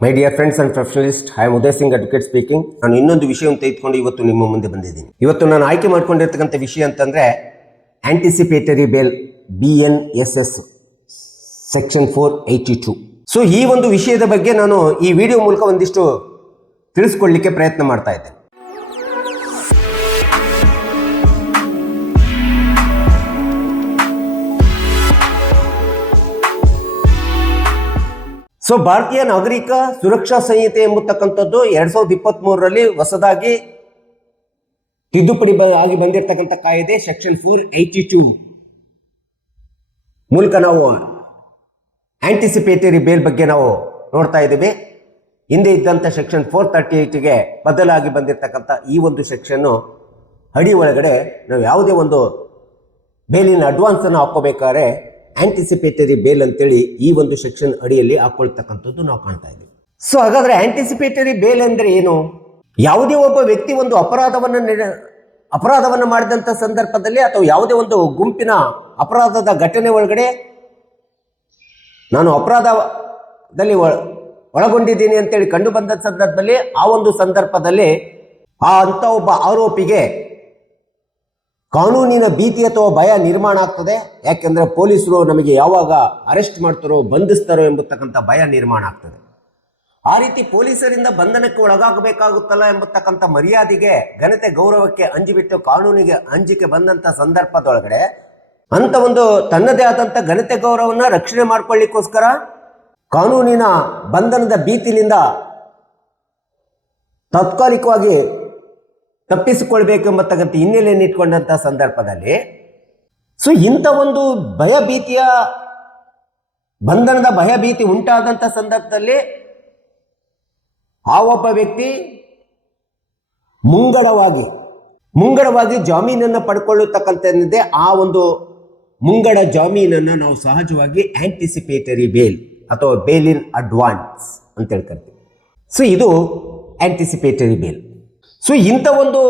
My dear friends and professionalist, I am Uday Singh advocate speaking. ನಾನು ಇನ್ನೊಂದು ವಿಷಯವನ್ನು ತೆಗೆದುಕೊಂಡು ಇವತ್ತು ನಿಮ್ಮ ಮುಂದೆ ಬಂದಿದ್ದೀನಿ. ಇವತ್ತು ನಾನು ಆಯ್ಕೆ ಮಾಡ್ಕೊಂಡಿರ್ತಕ್ಕಂಥ ವಿಷಯ ಅಂತಂದ್ರೆ anticipatory bail BNSS section 482. So ಈ ಒಂದು ವಿಷಯದ ಬಗ್ಗೆ ನಾನು ಈ ವಿಡಿಯೋ ಮೂಲಕ ಒಂದಿಷ್ಟು ತಿಳಿಸ್ಕೊಡ್ಲಿಕ್ಕೆ ಪ್ರಯತ್ನ ಮಾಡ್ತಾ ಇದ್ದೇನೆ. ಸೊ ಭಾರತೀಯ ನಾಗರಿಕ ಸುರಕ್ಷಾ ಸಂಹಿತೆ ಎಂಬತಕ್ಕಂಥದ್ದು 2023ರಲ್ಲಿ ಹೊಸದಾಗಿ ತಿದ್ದುಪಡಿ ಆಗಿ ಬಂದಿರತಕ್ಕಂಥ ಕಾಯ್ದೆ ಸೆಕ್ಷನ್ 482 ಮೂಲಕ ನಾವು ಆಂಟಿಸಿಪೇಟರಿ ಬೇಲ್ ಬಗ್ಗೆ ನಾವು ನೋಡ್ತಾ ಇದ್ದೀವಿ. ಹಿಂದೆ ಇದ್ದಂಥ ಸೆಕ್ಷನ್ 438ಗೆ ಬದಲಾಗಿ ಬಂದಿರತಕ್ಕಂಥ ಈ ಒಂದು ಸೆಕ್ಷನ್ ಅಡಿ ಒಳಗಡೆ ನಾವು ಯಾವುದೇ ಒಂದು ಬೇಲಿನ ಅಡ್ವಾನ್ಸ್ ಅನ್ನು ಹಾಕೋಬೇಕಾದ್ರೆ ಆಂಟಿಸಿಪೇಟರಿ ಬೇಲ್ ಅಂತೇಳಿ ಈ ಒಂದು ಸೆಕ್ಷನ್ ಅಡಿಯಲ್ಲಿ ಹಾಕೊಳ್ತಕ್ಕಂಥದ್ದು ನಾವು ಕಾಣ್ತಾ ಇದ್ದೀವಿ. ಸೊ ಹಾಗಾದ್ರೆ ಆಂಟಿಸಿಪೇಟರಿ ಬೇಲ್ ಅಂದ್ರೆ ಏನು? ಯಾವುದೇ ಒಬ್ಬ ವ್ಯಕ್ತಿ ಒಂದು ಅಪರಾಧವನ್ನು ಮಾಡಿದಂಥ ಸಂದರ್ಭದಲ್ಲಿ ಅಥವಾ ಯಾವುದೇ ಒಂದು ಗುಂಪಿನ ಅಪರಾಧದ ಘಟನೆ ಒಳಗಡೆ ನಾನು ಅಪರಾಧದಲ್ಲಿ ಒಳಗೊಂಡಿದ್ದೀನಿ ಅಂತೇಳಿ ಕಂಡು ಬಂದ ಸಂದರ್ಭದಲ್ಲಿ ಆ ಒಂದು ಸಂದರ್ಭದಲ್ಲಿ ಅಂತ ಒಬ್ಬ ಆರೋಪಿಗೆ ಕಾನೂನಿನ ಭೀತಿ ಅಥವಾ ಭಯ ನಿರ್ಮಾಣ ಆಗ್ತದೆ. ಯಾಕೆಂದ್ರೆ ಪೊಲೀಸರು ನಮಗೆ ಯಾವಾಗ ಅರೆಸ್ಟ್ ಮಾಡ್ತಾರೋ ಬಂಧಿಸ್ತಾರೋ ಎಂಬತಕ್ಕಂಥ ಭಯ ನಿರ್ಮಾಣ ಆಗ್ತದೆ. ಆ ರೀತಿ ಪೊಲೀಸರಿಂದ ಬಂಧನಕ್ಕೆ ಒಳಗಾಗಬೇಕಾಗುತ್ತಲ್ಲ ಎಂಬತಕ್ಕಂಥ ಮರ್ಯಾದೆಗೆ, ಘನತೆ, ಗೌರವಕ್ಕೆ ಅಂಜಿಬಿಟ್ಟು ಕಾನೂನಿಗೆ ಅಂಜಿಕೆ ಬಂದಂತ ಸಂದರ್ಭದೊಳಗಡೆ ಅಂತ ಒಂದು ತನ್ನದೇ ಆದಂಥ ಘನತೆ ಗೌರವನ್ನ ರಕ್ಷಣೆ ಮಾಡ್ಕೊಳ್ಳಿಕ್ಕೋಸ್ಕರ ಕಾನೂನಿನ ಬಂಧನದ ಭೀತಿಲಿಂದ ತಾತ್ಕಾಲಿಕವಾಗಿ ತಪ್ಪಿಸಿಕೊಳ್ಬೇಕೆಂಬತಕ್ಕಂಥ ಹಿನ್ನೆಲೆಯನ್ನು ಇಟ್ಕೊಂಡಂತ ಸಂದರ್ಭದಲ್ಲಿ ಸೊ ಇಂಥ ಒಂದು ಭಯಭೀತಿಯ ಬಂಧನದ ಭಯಭೀತಿ ಉಂಟಾದಂಥ ಸಂದರ್ಭದಲ್ಲಿ ಆ ಒಬ್ಬ ವ್ಯಕ್ತಿ ಮುಂಗಡವಾಗಿ ಜಾಮೀನನ್ನು ಪಡ್ಕೊಳ್ಳತಕ್ಕಂಥದ್ದೇ ಆ ಒಂದು ಮುಂಗಡ ಜಾಮೀನನ್ನು ನಾವು ಸಹಜವಾಗಿ ಆಂಟಿಸಿಪೇಟರಿ ಬೇಲ್ ಅಥವಾ ಬೇಲ್ ಇನ್ ಅಡ್ವಾನ್ಸ್ ಅಂತ ಹೇಳ್ಕೊಳ್ತೀವಿ. ಸೊ ಇದು ಆಂಟಿಸಿಪೇಟರಿ ಬೇಲ್. ಸೊ ಇಂಥ ಒಂದು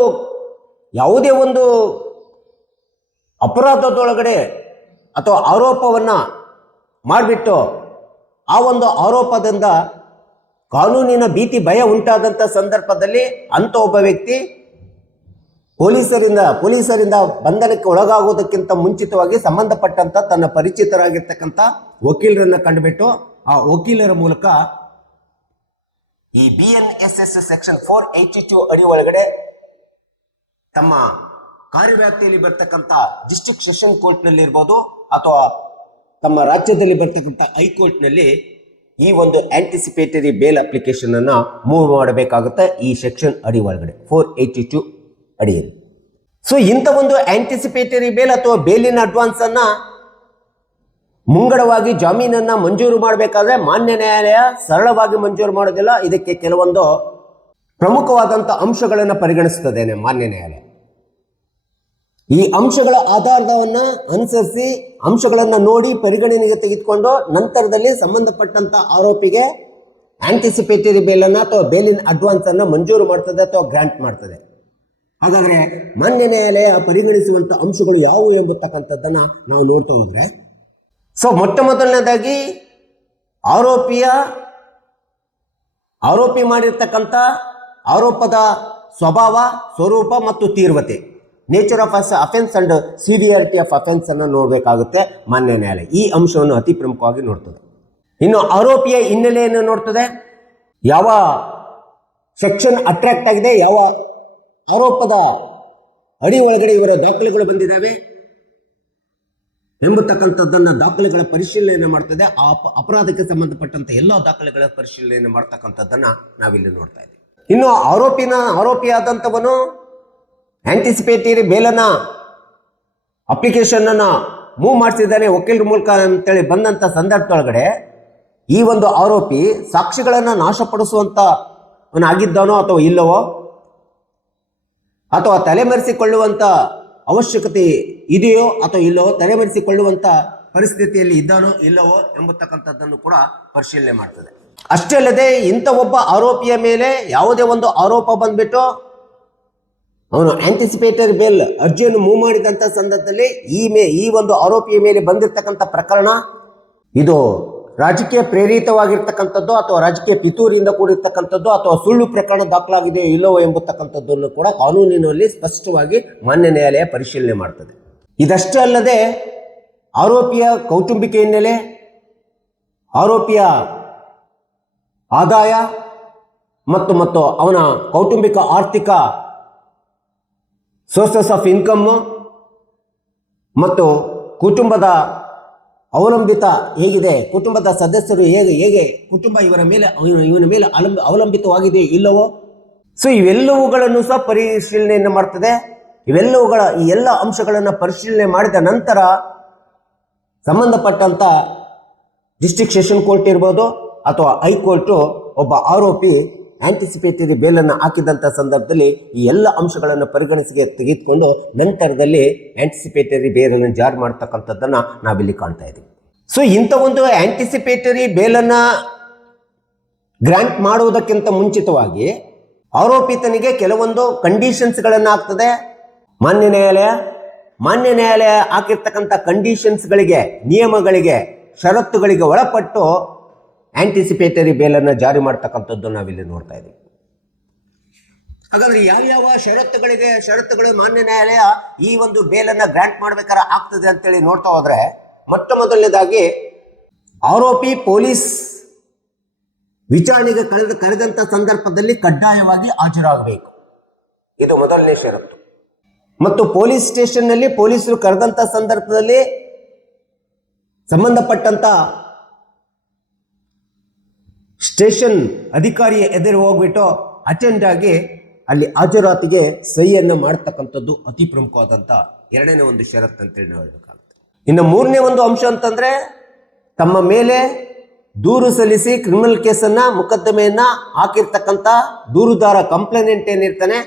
ಯಾವುದೇ ಒಂದು ಅಪರಾಧದೊಳಗಡೆ ಅಥವಾ ಆರೋಪವನ್ನ ಮಾಡಿಬಿಟ್ಟು ಆ ಒಂದು ಆರೋಪದಿಂದ ಕಾನೂನಿನ ಭೀತಿ ಭಯ ಉಂಟಾದಂಥ ಸಂದರ್ಭದಲ್ಲಿ ಅಂತ ಒಬ್ಬ ವ್ಯಕ್ತಿ ಪೊಲೀಸರಿಂದ ಬಂಧನಕ್ಕೆ ಒಳಗಾಗುವುದಕ್ಕಿಂತ ಮುಂಚಿತವಾಗಿ ಸಂಬಂಧಪಟ್ಟಂತ ತನ್ನ ಪರಿಚಿತರಾಗಿರ್ತಕ್ಕಂಥ ವಕೀಲರನ್ನ ಕಂಡುಬಿಟ್ಟು ಆ ವಕೀಲರ ಮೂಲಕ ಈ BNSS ಸೆಕ್ಷನ್ 482 ಅಡಿ ಒಳಗಡೆ ತಮ್ಮ ಕಾರ್ಯವ್ಯಾಪ್ತಿಯಲ್ಲಿ ಬರ್ತಕ್ಕಂಥ ಡಿಸ್ಟ್ರಿಕ್ಟ್ ಸೆಷನ್ ಕೋರ್ಟ್ ನಲ್ಲಿ ಇರ್ಬೋದು ಅಥವಾ ತಮ್ಮ ರಾಜ್ಯದಲ್ಲಿ ಬರ್ತಕ್ಕಂಥ ಹೈಕೋರ್ಟ್ ನಲ್ಲಿ ಈ ಒಂದು ಆಂಟಿಸಿಪೇಟರಿ ಬೇಲ್ ಅಪ್ಲಿಕೇಶನ್ ಅನ್ನ ಮೂವ್ ಮಾಡಬೇಕಾಗುತ್ತೆ ಈ ಸೆಕ್ಷನ್ ಅಡಿ ಒಳಗಡೆ 482 ಅಡಿಯಲ್ಲಿ. ಸೊ ಇಂಥ ಒಂದು ಆಂಟಿಸಿಪೇಟರಿ ಬೇಲ್ ಅಥವಾ ಬೇಲಿನ ಅಡ್ವಾನ್ಸ್ ಅನ್ನ ಮುಂಗಡವಾಗಿ ಜಾಮೀನನ್ನ ಮಂಜೂರು ಮಾಡಬೇಕಾದ್ರೆ ಮಾನ್ಯ ನ್ಯಾಯಾಲಯ ಸರಳವಾಗಿ ಮಂಜೂರು ಮಾಡೋದಿಲ್ಲ. ಇದಕ್ಕೆ ಕೆಲವೊಂದು ಪ್ರಮುಖವಾದಂಥ ಅಂಶಗಳನ್ನು ಪರಿಗಣಿಸುತ್ತದೆ ಮಾನ್ಯ ನ್ಯಾಯಾಲಯ. ಈ ಅಂಶಗಳ ಆಧಾರವನ್ನ ಅನುಸರಿಸಿ ಅಂಶಗಳನ್ನು ನೋಡಿ ಪರಿಗಣನೆಗೆ ತೆಗೆದುಕೊಂಡು ನಂತರದಲ್ಲಿ ಸಂಬಂಧಪಟ್ಟಂತ ಆರೋಪಿಗೆ ಆಂಟಿಸಿಪೇಟರಿ ಬೇಲ್ ಅನ್ನ ಅಥವಾ ಬೇಲಿನ ಅಡ್ವಾನ್ಸ್ ಅನ್ನ ಮಂಜೂರು ಮಾಡ್ತದೆ ಅಥವಾ ಗ್ರಾಂಟ್ ಮಾಡ್ತದೆ. ಹಾಗಾದ್ರೆ ಮಾನ್ಯ ನ್ಯಾಯಾಲಯ ಪರಿಗಣಿಸುವಂತ ಅಂಶಗಳು ಯಾವುವು ಎಂಬತಕ್ಕಂಥದ್ದನ್ನ ನಾವು ನೋಡ್ತಾ ಹೋದ್ರೆ, ಸೊ ಮೊಟ್ಟ ಮೊದಲನೇದಾಗಿ ಆರೋಪಿ ಮಾಡಿರ್ತಕ್ಕಂಥ ಆರೋಪದ ಸ್ವಭಾವ, ಸ್ವರೂಪ ಮತ್ತು ತೀವ್ರತೆ, nature of offence and severity of offence ಅನ್ನು ನೋಡಬೇಕಾಗುತ್ತೆ ಮಾನ್ಯ ನ್ಯಾಯಾಲಯ. ಈ ಅಂಶವನ್ನು ಅತಿ ಪ್ರಮುಖವಾಗಿ ನೋಡ್ತದೆ. ಇನ್ನು ಆರೋಪಿಯ ಹಿನ್ನೆಲೆಯನ್ನು ನೋಡ್ತದೆ. ಯಾವ ಸೆಕ್ಷನ್ ಅಟ್ರಾಕ್ಟ್ ಆಗಿದೆ, ಯಾವ ಆರೋಪದ ಅಡಿ ಒಳಗಡೆ ಇವರ ದಾಖಲೆಗಳು ಬಂದಿದ್ದಾವೆ ಎಂಬತಕ್ಕಂಥದ್ದನ್ನ ದಾಖಲೆಗಳ ಪರಿಶೀಲನೆ ಮಾಡ್ತದೆ. ಆ ಅಪರಾಧಕ್ಕೆ ಸಂಬಂಧಪಟ್ಟಂತ ಎಲ್ಲ ದಾಖಲೆಗಳ ಪರಿಶೀಲನೆ ಮಾಡ್ತಕ್ಕಂಥದ್ದನ್ನ ನಾವಿಲ್ಲಿ ನೋಡ್ತಾ ಇದ್ದೀವಿ. ಇನ್ನು ಆರೋಪಿಯಾದಂಥವನು ಆಂಟಿಸಿಪೇಟರಿ ಬೇಲನ್ನ ಅಪ್ಲಿಕೇಶನ್ ಅನ್ನ ಮೂವ್ ಮಾಡಿಸಿದ್ದಾನೆ ವಕೀಲರ ಮೂಲಕ ಅಂತೇಳಿ ಬಂದಂತ ಸಂದರ್ಭದೊಳಗಡೆ ಈ ಒಂದು ಆರೋಪಿ ಸಾಕ್ಷಿಗಳನ್ನ ನಾಶಪಡಿಸುವಂತ ಆಗಿದ್ದಾನೋ ಅಥವಾ ಇಲ್ಲವೋ, ಅಥವಾ ತಲೆಮರೆಸಿಕೊಳ್ಳುವಂತ ಅವಶ್ಯಕತೆ ಇದೆಯೋ ಅಥವಾ ಇಲ್ಲವೋ, ತಲೆಮರೆಸಿಕೊಳ್ಳುವಂತ ಪರಿಸ್ಥಿತಿಯಲ್ಲಿ ಇದ್ದಾನೋ ಇಲ್ಲವೋ ಎಂಬತಕ್ಕಂಥದ್ದನ್ನು ಕೂಡ ಪರಿಶೀಲನೆ ಮಾಡ್ತದೆ. ಅಷ್ಟೇ ಅಲ್ಲದೆ ಇಂಥ ಒಬ್ಬ ಆರೋಪಿಯ ಮೇಲೆ ಯಾವುದೇ ಒಂದು ಆರೋಪ ಬಂದ್ಬಿಟ್ಟು ಅವನು ಆಂಟಿಸಿಪೇಟರಿ ಬೇಲ್ ಅರ್ಜಿಯನ್ನು ಮೂವ್ ಮಾಡಿದಂಥ ಸಂದರ್ಭದಲ್ಲಿ ಈ ಒಂದು ಆರೋಪಿಯ ಮೇಲೆ ಬಂದಿರತಕ್ಕಂಥ ಪ್ರಕರಣ ಇದು ರಾಜಕೀಯ ಪ್ರೇರಿತವಾಗಿರ್ತಕ್ಕಂಥದ್ದು ಅಥವಾ ರಾಜಕೀಯ ಪಿತೂರಿಯಿಂದ ಕೂಡಿರ್ತಕ್ಕಂಥದ್ದು ಅಥವಾ ಸುಳ್ಳು ಪ್ರಕರಣ ದಾಖಲಾಗಿದೆಯೋ ಇಲ್ಲವೋ ಎಂಬತಕ್ಕಂಥದ್ದನ್ನು ಕೂಡ ಕಾನೂನಿನಲ್ಲಿ ಸ್ಪಷ್ಟವಾಗಿ ಮಾನ್ಯ ನ್ಯಾಯಾಲಯ ಪರಿಶೀಲನೆ ಮಾಡ್ತದೆ. ಇದಷ್ಟೇ ಅಲ್ಲದೆ ಆರೋಪಿಯ ಕೌಟುಂಬಿಕ ಹಿನ್ನೆಲೆ, ಆರೋಪಿಯ ಆದಾಯ ಮತ್ತು ಅವನ ಕೌಟುಂಬಿಕ ಆರ್ಥಿಕ ಸೋರ್ಸಸ್ ಆಫ್ ಇನ್ಕಮ್ ಮತ್ತು ಕುಟುಂಬದ ಅವಲಂಬಿತ ಹೇಗಿದೆ, ಕುಟುಂಬದ ಸದಸ್ಯರು ಹೇಗೆ ಕುಟುಂಬ ಇವನ ಮೇಲೆ ಅವಲಂಬಿತವಾಗಿದೆ ಇಲ್ಲವೋ, ಸೊ ಇವೆಲ್ಲವುಗಳನ್ನು ಸಹ ಪರಿಶೀಲನೆಯನ್ನು ಮಾಡ್ತದೆ. ಈ ಎಲ್ಲ ಅಂಶಗಳನ್ನು ಪರಿಶೀಲನೆ ಮಾಡಿದ ನಂತರ ಸಂಬಂಧಪಟ್ಟಂತ ಡಿಸ್ಟ್ರಿಕ್ಟ್ ಸೆಷನ್ ಕೋರ್ಟ್ ಇರ್ಬೋದು ಅಥವಾ ಹೈಕೋರ್ಟು ಒಬ್ಬ ಆರೋಪಿ ಆಂಟಿಸಿಪೇಟರಿ ಬೇಲನ್ನು ಹಾಕಿದಂಥ ಸಂದರ್ಭದಲ್ಲಿ ಈ ಎಲ್ಲ ಅಂಶಗಳನ್ನು ಪರಿಗಣಿಸಿಗೆ ತೆಗೆದುಕೊಂಡು ನಂತರದಲ್ಲಿ ಆಂಟಿಸಿಪೇಟರಿ ಬೇಲನ್ನು ಜಾರಿ ಮಾಡ್ತಕ್ಕಂಥದ್ದನ್ನು ನಾವಿಲ್ಲಿ ಕಾಣ್ತಾ ಇದ್ದೀವಿ. ಸೊ ಇಂಥ ಒಂದು ಆಂಟಿಸಿಪೇಟರಿ ಬೇಲನ್ನು ಗ್ರಾಂಟ್ ಮಾಡುವುದಕ್ಕಿಂತ ಮುಂಚಿತವಾಗಿ ಆರೋಪಿತನಿಗೆ ಕೆಲವೊಂದು ಕಂಡೀಷನ್ಸ್ಗಳನ್ನು ಹಾಕ್ತದೆ ಮಾನ್ಯ ನ್ಯಾಯಾಲಯ ಹಾಕಿರ್ತಕ್ಕಂಥ ಕಂಡೀಷನ್ಸ್ಗಳಿಗೆ, ನಿಯಮಗಳಿಗೆ, ಷರತ್ತುಗಳಿಗೆ ಒಳಪಟ್ಟು ಆಂಟಿಸಿಪೇಟರಿ ಬೇಲನ್ನು ಜಾರಿ ಮಾಡ್ತಕ್ಕಂಥದ್ದು ನಾವಿಲ್ಲಿ ನೋಡ್ತಾ ಇದ್ದೀವಿ. ಹಾಗಾದ್ರೆ ಯಾವ್ಯಾವ ಷರತ್ತುಗಳು ಮಾನ್ಯ ನ್ಯಾಯಾಲಯ ಈ ಒಂದು ಬೇಲನ್ನು ಗ್ರಾಂಟ್ ಮಾಡ್ಬೇಕಾದ್ರೆ ಆಗ್ತದೆ ಅಂತೇಳಿ ನೋಡ್ತಾ ಹೋದ್ರೆ, ಮೊಟ್ಟ ಮೊದಲನೇದಾಗಿ ಆರೋಪಿ ಪೊಲೀಸ್ ವಿಚಾರಣೆಗೆ ಕರೆದಂತ ಸಂದರ್ಭದಲ್ಲಿ ಕಡ್ಡಾಯವಾಗಿ ಹಾಜರಾಗಬೇಕು. ಇದು ಮೊದಲನೇ ಷರತ್ತು. ಮತ್ತು ಪೊಲೀಸ್ ಸ್ಟೇಷನ್ನಲ್ಲಿ ಪೊಲೀಸರು ಕರೆದಂತ ಸಂದರ್ಭದಲ್ಲಿ ಸಂಬಂಧಪಟ್ಟಂತ ಸ್ಟೇಷನ್ ಅಧಿಕಾರಿಯ ಎದುರು ಹೋಗ್ಬಿಟ್ಟು ಅಟೆಂಡ್ ಆಗಿ ಅಲ್ಲಿ ಹಾಜರಾತಿಗೆ ಸಹಿಯನ್ನು ಮಾಡ್ತಕ್ಕಂಥದ್ದು ಅತಿ ಪ್ರಮುಖವಾದಂಥ ಎರಡನೇ ಒಂದು ಷರತ್ತು ಅಂತೇಳಿ ನಾವು ಹೇಳಬೇಕಾಗುತ್ತೆ. ಇನ್ನು ಮೂರನೇ ಒಂದು ಅಂಶ ಅಂತಂದ್ರೆ, ತಮ್ಮ ಮೇಲೆ ದೂರು ಸಲ್ಲಿಸಿ ಕ್ರಿಮಿನಲ್ ಕೇಸನ್ನ ಮೊಕದ್ದಮೆಯನ್ನ ಹಾಕಿರ್ತಕ್ಕಂಥ ದೂರುದಾರ ಕಂಪ್ಲೇನೆಂಟ್ ಏನಿರ್ತಾನೆ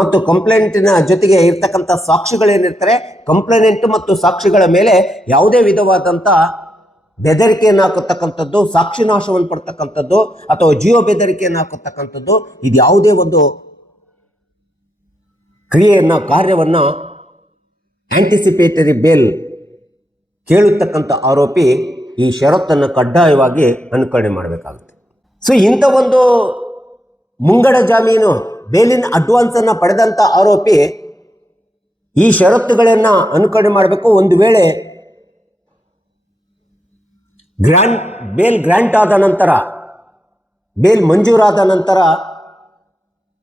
ಮತ್ತು ಕಂಪ್ಲೇಂಟಿನ ಜೊತೆಗೆ ಇರ್ತಕ್ಕಂಥ ಸಾಕ್ಷಿಗಳೇನಿರ್ತಾರೆ, ಕಂಪ್ಲೇನೆಂಟ್ ಮತ್ತು ಸಾಕ್ಷಿಗಳ ಮೇಲೆ ಯಾವುದೇ ವಿಧವಾದಂಥ ಬೆದರಿಕೆಯನ್ನು ಹಾಕತಕ್ಕಂಥದ್ದು, ಸಾಕ್ಷಿನಾಶವನ್ನು ಪಡ್ತಕ್ಕಂಥದ್ದು ಅಥವಾ ಜೀವ ಬೆದರಿಕೆಯನ್ನು ಹಾಕತಕ್ಕಂಥದ್ದು, ಇದು ಯಾವುದೇ ಒಂದು ಕಾರ್ಯವನ್ನು ಆಂಟಿಸಿಪೇಟರಿ ಬೇಲ್ ಕೇಳುತ್ತಕ್ಕಂಥ ಆರೋಪಿ ಈ ಷರತ್ತನ್ನು ಕಡ್ಡಾಯವಾಗಿ ಅನುಕರಣೆ ಮಾಡಬೇಕಾಗುತ್ತೆ. ಸೊ ಇಂಥ ಒಂದು ಮುಂಗಡ ಜಾಮೀನು ಬೇಲಿನ ಅಡ್ವಾನ್ಸ್ ಅನ್ನು ಪಡೆದಂಥ ಆರೋಪಿ ಈ ಷರತ್ತುಗಳನ್ನು ಅನುಕರಣೆ ಮಾಡಬೇಕು. ಒಂದು ವೇಳೆ ಬೇಲ್ ಗ್ರಾಂಟ್ ಆದ ನಂತರ, ಬೇಲ್ ಮಂಜೂರಾದ ನಂತರ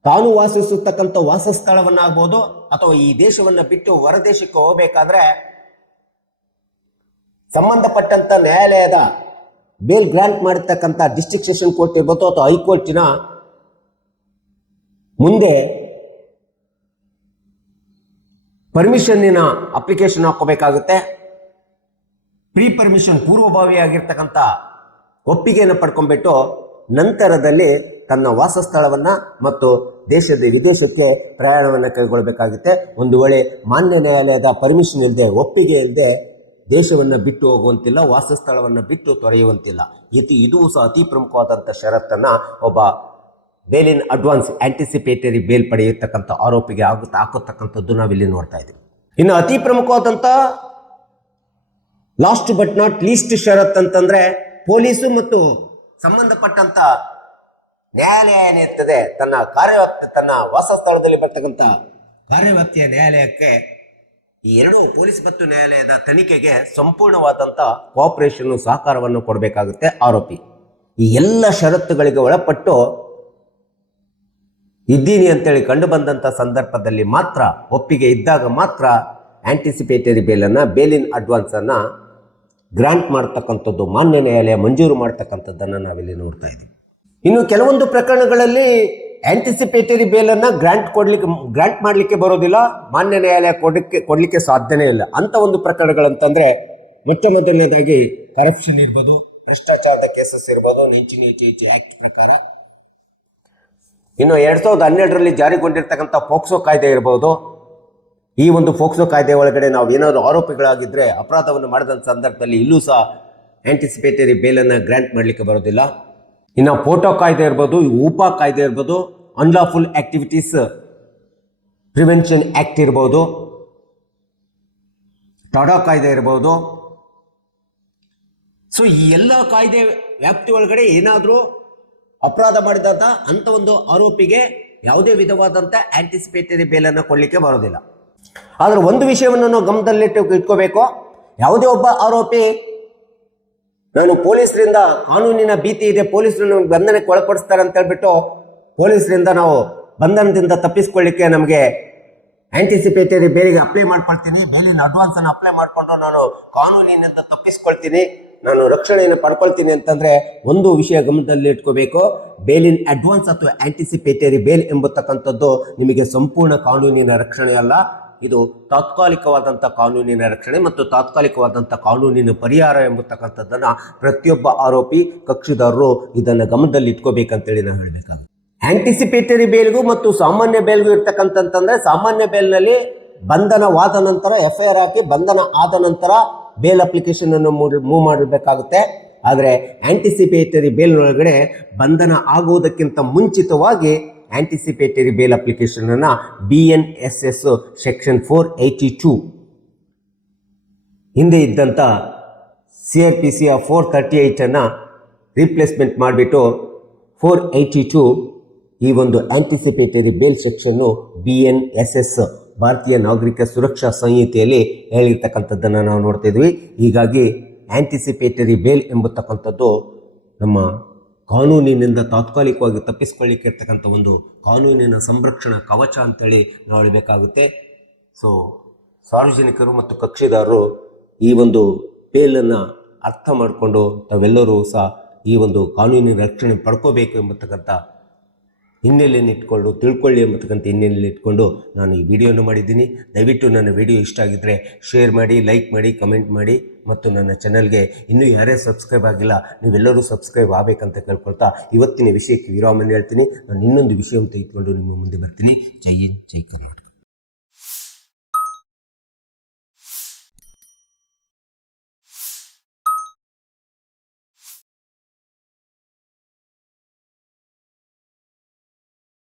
ತಾನು ವಾಸಿಸುತ್ತಕ್ಕಂಥ ವಾಸಸ್ಥಳವನ್ನಾಗ್ಬೋದು ಅಥವಾ ಈ ದೇಶವನ್ನು ಬಿಟ್ಟು ಹೊರದೇಶಕ್ಕೆ ಹೋಗಬೇಕಾದ್ರೆ ಸಂಬಂಧಪಟ್ಟಂತ ನ್ಯಾಯಾಲಯದ ಬೇಲ್ ಗ್ರಾಂಟ್ ಮಾಡಿರ್ತಕ್ಕಂಥ ಡಿಸ್ಟ್ರಿಕ್ಟ್ ಸೆಷನ್ ಕೋರ್ಟ್ ಇರ್ಬೋದು ಅಥವಾ ಹೈಕೋರ್ಟಿನ ಮುಂದೆ ಪರ್ಮಿಷನ್ನಿನ ಅಪ್ಲಿಕೇಶನ್ ಹಾಕೋಬೇಕಾಗುತ್ತೆ. ಪ್ರೀ ಪರ್ಮಿಷನ್, ಪೂರ್ವಭಾವಿಯಾಗಿರ್ತಕ್ಕಂಥ ಒಪ್ಪಿಗೆಯನ್ನು ಪಡ್ಕೊಂಡ್ಬಿಟ್ಟು ನಂತರದಲ್ಲಿ ತನ್ನ ವಾಸಸ್ಥಳವನ್ನು ಮತ್ತು ವಿದೇಶಕ್ಕೆ ಪ್ರಯಾಣವನ್ನು ಕೈಗೊಳ್ಳಬೇಕಾಗುತ್ತೆ. ಒಂದು ವೇಳೆ ಮಾನ್ಯ ನ್ಯಾಯಾಲಯದ ಪರ್ಮಿಷನ್ ಇಲ್ಲದೆ, ಒಪ್ಪಿಗೆ ಇಲ್ಲದೆ ದೇಶವನ್ನು ಬಿಟ್ಟು ಹೋಗುವಂತಿಲ್ಲ, ವಾಸಸ್ಥಳವನ್ನು ಬಿಟ್ಟು ತೊರೆಯುವಂತಿಲ್ಲ. ಇದು ಸಹ ಅತಿ ಪ್ರಮುಖವಾದಂಥ ಷರತ್ತನ್ನು ಒಬ್ಬ ಬೇಲಿನ ಅಡ್ವಾನ್ಸ್ ಆಂಟಿಸಿಪೇಟರಿ ಬೇಲ್ ಪಡೆಯತಕ್ಕಂಥ ಆರೋಪಿಗೆ ಹಾಕತಕ್ಕಂಥದ್ದು ನಾವಿಲ್ಲಿ ನೋಡ್ತಾ ಇದ್ದೀವಿ. ಇನ್ನು ಅತಿ ಪ್ರಮುಖವಾದಂಥ ಲಾಸ್ಟ್ ಬಟ್ ನಾಟ್ ಲೀಸ್ಟ್ ಷರತ್ ಅಂತಂದ್ರೆ, ಪೊಲೀಸು ಮತ್ತು ಸಂಬಂಧಪಟ್ಟಂತ ನ್ಯಾಯಾಲಯ ಏನಿರ್ತದೆ ತನ್ನ ವಾಸಸ್ಥಳದಲ್ಲಿ ಬರ್ತಕ್ಕಂಥ ಕಾರ್ಯವ್ಯಾಪ್ತಿಯ ನ್ಯಾಯಾಲಯಕ್ಕೆ ಈ ಎರಡೂ ಪೊಲೀಸ್ ಮತ್ತು ನ್ಯಾಯಾಲಯದ ತನಿಖೆಗೆ ಸಂಪೂರ್ಣವಾದಂಥ ಕೋಆಪರೇಷನ್, ಸಹಕಾರವನ್ನು ಕೊಡಬೇಕಾಗುತ್ತೆ ಆರೋಪಿ. ಈ ಎಲ್ಲ ಷರತ್ತುಗಳಿಗೆ ಒಳಪಟ್ಟು ಇದ್ದೀನಿ ಅಂತೇಳಿ ಕಂಡು ಬಂದಂಥ ಸಂದರ್ಭದಲ್ಲಿ ಮಾತ್ರ, ಒಪ್ಪಿಗೆ ಇದ್ದಾಗ ಮಾತ್ರ ಆಂಟಿಸಿಪೇಟರಿ ಬೇಲನ್ನು, ಬೇಲಿನ ಅಡ್ವಾನ್ಸನ್ನು ಗ್ರಾಂಟ್ ಮಾಡ್ತಕ್ಕಂಥದ್ದು, ಮಾನ್ಯ ನ್ಯಾಯಾಲಯ ಮಂಜೂರು ಮಾಡ್ತಕ್ಕಂಥದ್ದನ್ನು ನಾವಿಲ್ಲಿ ನೋಡ್ತಾ ಇದ್ದೀವಿ. ಇನ್ನು ಕೆಲವೊಂದು ಪ್ರಕರಣಗಳಲ್ಲಿ ಆಂಟಿಸಿಪೇಟರಿ ಬೇಲನ್ನು ಗ್ರಾಂಟ್ ಮಾಡಲಿಕ್ಕೆ ಬರೋದಿಲ್ಲ, ಮಾನ್ಯ ನ್ಯಾಯಾಲಯ ಕೊಡಲಿಕ್ಕೆ ಸಾಧ್ಯನೇ ಇಲ್ಲ. ಅಂಥ ಒಂದು ಪ್ರಕರಣಗಳಂತಂದರೆ, ಮೊಟ್ಟ ಮೊದಲನೇದಾಗಿ ಕರಪ್ಷನ್ ಇರ್ಬೋದು, ಭ್ರಷ್ಟಾಚಾರದ ಕೇಸಸ್ ಇರ್ಬೋದು, ನೀತಿ ಆಕ್ಟ್ ಪ್ರಕಾರ. ಇನ್ನು 2012ರಲ್ಲಿ ಜಾರಿಗೊಂಡಿರ್ತಕ್ಕಂಥ ಪೋಕ್ಸೋ ಕಾಯ್ದೆ ಇರ್ಬೋದು. ಈ ಒಂದು ಪೋಕ್ಸೋ ಕಾಯ್ದೆ ಒಳಗಡೆ ನಾವು ಏನಾದರೂ ಆರೋಪಿಗಳಾಗಿದ್ದರೆ, ಅಪರಾಧವನ್ನು ಮಾಡಿದಂಥ ಸಂದರ್ಭದಲ್ಲಿ ಇಲ್ಲೂ ಸಹ ಆಂಟಿಸಿಪೇಟರಿ ಬೇಲನ್ನು ಗ್ರಾಂಟ್ ಮಾಡಲಿಕ್ಕೆ ಬರೋದಿಲ್ಲ. ಇನ್ನು ಪೋಟೋ ಕಾಯ್ದೆ ಇರ್ಬೋದು, ಊಪಾ ಕಾಯ್ದೆ ಇರ್ಬೋದು, ಅನ್ಲಾಫುಲ್ ಆಕ್ಟಿವಿಟೀಸ್ ಪ್ರಿವೆನ್ಷನ್ ಆಕ್ಟ್ ಇರ್ಬೋದು, ಟಾಡಾ ಕಾಯ್ದೆ ಇರ್ಬೋದು, ಸೊ ಈ ಎಲ್ಲ ಕಾಯ್ದೆ ವ್ಯಾಪ್ತಿ ಒಳಗಡೆ ಏನಾದರೂ ಅಪರಾಧ ಮಾಡಿದಂಥ ಅಂಥ ಒಂದು ಆರೋಪಿಗೆ ಯಾವುದೇ ವಿಧವಾದಂಥ ಆಂಟಿಸಿಪೇಟರಿ ಬೇಲನ್ನು ಕೊಡಲಿಕ್ಕೆ ಬರೋದಿಲ್ಲ. ಆದರೆ ಒಂದು ವಿಷಯವನ್ನು ನಾವು ಇಟ್ಕೋಬೇಕು, ಯಾವುದೇ ಒಬ್ಬ ಆರೋಪಿ ನಾನು ಪೊಲೀಸರಿಂದ ಕಾನೂನಿನ ಭೀತಿ ಇದೆ, ಪೊಲೀಸರು ಬಂಧನಕ್ಕೆ ಒಳಪಡಿಸ್ತಾರೆ ಅಂತ ಹೇಳ್ಬಿಟ್ಟು ಪೊಲೀಸರಿಂದ ನಾವು ಬಂಧನದಿಂದ ತಪ್ಪಿಸ್ಕೊಳ್ಳಿಕ್ಕೆ ನಮಗೆ ಆಂಟಿಸಿಪೇಟರಿ ಬೇಲಿಗೆ ಅಪ್ಲೈ ಮಾಡ್ಕೊಳ್ತೀನಿ, ಬೇಲಿನ ಅಡ್ವಾನ್ಸ್ ಅನ್ನು ಅಪ್ಲೈ ಮಾಡಿಕೊಂಡು ನಾನು ಕಾನೂನಿನಿಂದ ತಪ್ಪಿಸ್ಕೊಳ್ತೀನಿ, ನಾನು ರಕ್ಷಣೆಯನ್ನು ಪಡ್ಕೊಳ್ತೀನಿ ಅಂತಂದ್ರೆ ಒಂದು ವಿಷಯ ಗಮನದಲ್ಲಿ ಇಟ್ಕೋಬೇಕು, ಬೇಲಿನ ಅಡ್ವಾನ್ಸ್ ಅಥವಾ ಆಂಟಿಸಿಪೇಟರಿ ಬೇಲ್ ಎಂಬತಕ್ಕಂಥದ್ದು ನಿಮಗೆ ಸಂಪೂರ್ಣ ಕಾನೂನಿನ ರಕ್ಷಣೆ ಅಲ್ಲ. ಇದು ತಾತ್ಕಾಲಿಕವಾದಂಥ ಕಾನೂನಿನ ರಕ್ಷಣೆ ಮತ್ತು ತಾತ್ಕಾಲಿಕವಾದಂಥ ಕಾನೂನಿನ ಪರಿಹಾರ ಎಂಬತಕ್ಕಂಥದ್ದನ್ನ ಪ್ರತಿಯೊಬ್ಬ ಆರೋಪಿ ಕಕ್ಷಿದಾರರು ಇದನ್ನು ಗಮನದಲ್ಲಿ ಇಟ್ಕೋಬೇಕಂತೇಳಿ ನಾವು ಹೇಳಬೇಕಾಗುತ್ತೆ. ಆಂಟಿಸಿಪೇಟರಿ ಬೇಲ್ಗೂ ಮತ್ತು ಸಾಮಾನ್ಯ ಬೇಲ್ಗೂ ಇರ್ತಕ್ಕಂಥಂತಂದ್ರೆ ಸಾಮಾನ್ಯ ಬೇಲ್ನಲ್ಲಿ ಬಂಧನವಾದ ನಂತರ FIR ಹಾಕಿ ಬಂಧನ ಆದ ನಂತರ ಬೇಲ್ ಅಪ್ಲಿಕೇಶನ್ ಅನ್ನು ಮೂವ್ ಮಾಡಬೇಕಾಗುತ್ತೆ. ಆದರೆ ಆಂಟಿಸಿಪೇಟರಿ ಬೇಲ್ ಒಳಗಡೆ ಬಂಧನ ಆಗುವುದಕ್ಕಿಂತ ಮುಂಚಿತವಾಗಿ ಆಂಟಿಸಿಪೇಟರಿ ಬೇಲ್ ಅಪ್ಲಿಕೇಶನ್ ಅನ್ನ BNSS ಸೆಕ್ಷನ್ 482 ಹಿಂದೆ ಇದ್ದಂಥ CRPC 438 ಅನ್ನ ರಿಪ್ಲೇಸ್ಮೆಂಟ್ ಮಾಡಿಬಿಟ್ಟು 482 ಈ ಒಂದು ಆಂಟಿಸಿಪೇಟರಿ ಬೇಲ್ ಸೆಕ್ಷನ್ನು BNSS ಭಾರತೀಯ ನಾಗರಿಕ ಸುರಕ್ಷಾ ಸಂಹಿತೆಯಲ್ಲಿ ಹೇಳಿರ್ತಕ್ಕಂಥದ್ದನ್ನು ನಾವು ನೋಡ್ತಾ ಇದ್ವಿ. ಹೀಗಾಗಿ ಆಂಟಿಸಿಪೇಟರಿ ಬೇಲ್ ಎಂಬತಕ್ಕಂಥದ್ದು ನಮ್ಮ ಕಾನೂನಿನಿಂದ ತಾತ್ಕಾಲಿಕವಾಗಿ ತಪ್ಪಿಸ್ಕೊಳ್ಳಿಕ್ಕೆ ಇರ್ತಕ್ಕಂಥ ಒಂದು ಕಾನೂನಿನ ಸಂರಕ್ಷಣಾ ಕವಚ ಅಂತೇಳಿ ನಾವು ಹೇಳಬೇಕಾಗುತ್ತೆ. ಸೊ ಸಾರ್ವಜನಿಕರು ಮತ್ತು ಕಕ್ಷಿದಾರರು ಈ ಒಂದು ಬೇಲನ್ನು ಅರ್ಥ ಮಾಡಿಕೊಂಡು ತಾವೆಲ್ಲರೂ ಸಹ ಈ ಒಂದು ಕಾನೂನಿನ ರಕ್ಷಣೆ ಪಡ್ಕೋಬೇಕು ಎಂಬತಕ್ಕಂಥ ಹಿನ್ನೆಲೆಯನ್ನು ಇಟ್ಕೊಂಡು ತಿಳ್ಕೊಳ್ಳಿ ಎಂಬತಕ್ಕಂಥ ಹಿನ್ನೆಲೆಯಲ್ಲಿ ಇಟ್ಕೊಂಡು ನಾನು ಈ ವಿಡಿಯೋನ ಮಾಡಿದ್ದೀನಿ. ದಯವಿಟ್ಟು ನನ್ನ ವಿಡಿಯೋ ಇಷ್ಟ ಆಗಿದ್ದರೆ ಶೇರ್ ಮಾಡಿ, ಲೈಕ್ ಮಾಡಿ, ಕಮೆಂಟ್ ಮಾಡಿ ಮತ್ತು ನನ್ನ ಚಾನಲ್ಗೆ ಇನ್ನೂ ಯಾರೇ ಸಬ್ಸ್ಕ್ರೈಬ್ ಆಗಿಲ್ಲ ನೀವೆಲ್ಲರೂ ಸಬ್ಸ್ಕ್ರೈಬ್ ಆಗಬೇಕಂತ ಕೇಳ್ಕೊಳ್ತಾ ಇವತ್ತಿನ ವಿಷಯಕ್ಕೆ ವಿರಾಮವನ್ನು ಹೇಳ್ತೀನಿ. ನಾನು ಇನ್ನೊಂದು ವಿಷಯವನ್ನು ತೆಗೆದುಕೊಂಡು ನಿಮ್ಮ ಮುಂದೆ ಬರ್ತೀನಿ. ಜೈ ಹಿಂದ್, ಜೈ ಕರ್ನಾಟಕ.